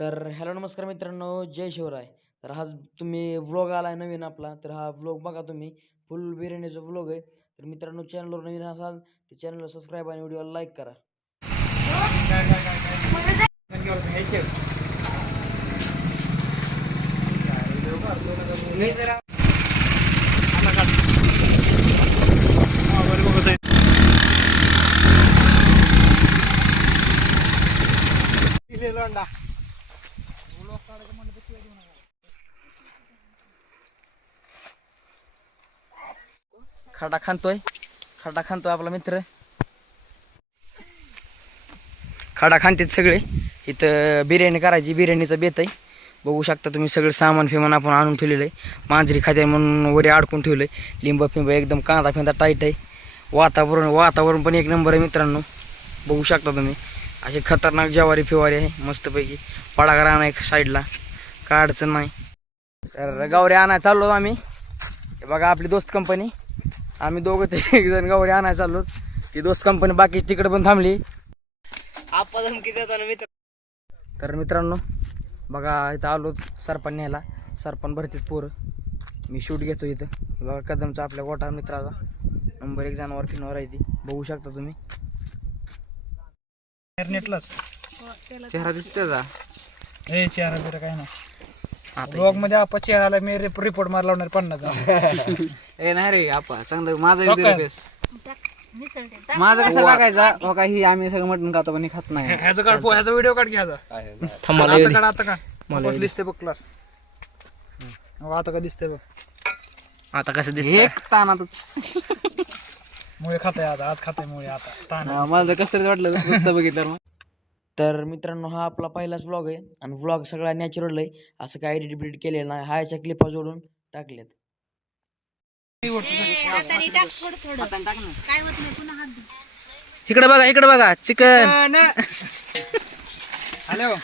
तर हॅलो नमस्कार मित्रांनो, जय शिवराय. तर हा तुम्ही व्लॉग आला आहे नवीन आपला, तर हा व्लॉग बघा तुम्ही. फुल बिर्याणीचा व्लॉग आहे. तर मित्रांनो, चॅनलवर नवीन असाल तर चॅनलला सबस्क्राईब आणि व्हिडिओला लाईक करा. खडा खांतोय आपला मित्र. खडा खांतेत सगळे. इथं बिर्याणी करायची, बिर्याणीचं बेत आहे. बघू शकता तुम्ही, सगळं सामान फिमान आपण आणून ठेवलेलं आहे. मांजरी खाते म्हणून वरी अडकून ठेवलं आहे. लिंब फिंब एकदम कांदा फिंदा टाईट आहे. वातावरण पण एक नंबर आहे मित्रांनो. बघू शकता तुम्ही, असे खतरनाक ज्वारी फिवारी आहे मस्तपैकी. पडागा राहणार एक साईडला, काय अडचण नाही. तर गावरे आणायला चाललो आम्ही. हे बघा आपली दोस्त कंपनी. आम्ही दोघं ते एक जण गावरे आणायला चाललो. ती दोस्त कंपनी बाकी तिकडे पण थांबली. तर मित्रांनो बघा, इथं आलो सरपण न्यायला. सरपण भरतीत पोरं. मी शूट घेतो इथं. बघा कदमचा आपल्या गोटा मित्राचा नंबर 1 जनावर फिनवर आहे ती. बघू शकता तुम्ही. चेहरा दिसतो का? हे चेहरा बिरा काय ना ब्लॉग मध्ये आपण चेहराला मी रिपोर्ट मार लावणार 50. ए नाही रे आपा, चांगलं माझा माझा कसा टाकायचा हो का? ही आम्ही सगळं मटण खातो पण खात नाही. ह्याचा काढ, ह्याचा व्हिडिओ काढ घ्यायचा. आता का मला दिसते बघ क्लास. आता का दिसते बघ. आता कसं दिसत एक तानातच मुळे खाताय आता. आज खाताय मुळे आता. मला तर कसं तरी वाटलं नुसतं बघितलं. तर मित्रांनो, हा आपला पहिलाच व्लॉग आहे आणि व्लॉग सगळा नॅचरल आहे. असं काय एडिट केलेलं नाही. हायच्या क्लिपा जोडून टाकलेत. इकडे बघा चिकन. हॅलो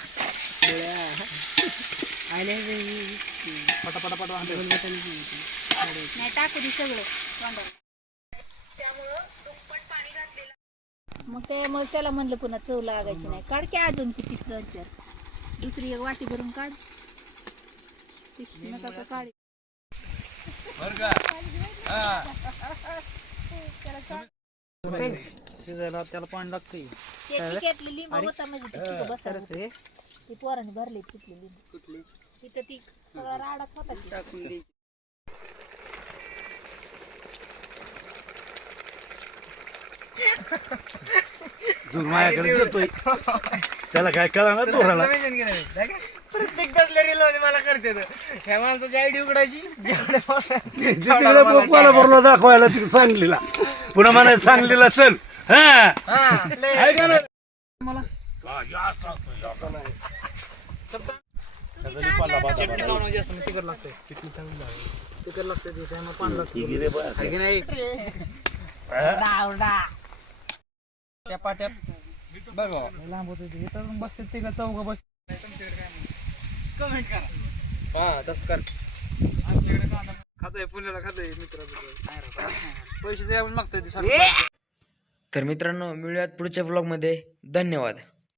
मग त्याला म्हणलं पुन्हा चव लागायची नाही. काढ की अजून किती 2-4 दुसरी एक वाटी भरून काढ. नका काढ. शिजायला त्याला पाणी लागतंय. लिंब होता म्हणजे बसायला ती पोरांनी भरली तिथली लिंब. तिथं ती सगळा राडाच होता. माझ्याकडे देतोय त्याला काय कळा ना तोराला. प्रत्येक बसल्या रील मध्ये मला करते ह्या माणसाची आयडी उघडायची. मला भरला दाखवायला तिथे सांगलीला, पुन्हा म्हणायचं सांगलीला चल. त्या पाट्यात बघा लांब होते इथं बसते ते का चौघ बस. कमेंट करा. हा तसं कर. आमच्याकडे कांदा खातोय, पुण्याला खातोय मित्राबरोबर. पैसे द्यावे मागतोय. तर मित्रांनो, मिळूयात पुढच्या व्लॉग मध्ये. धन्यवाद.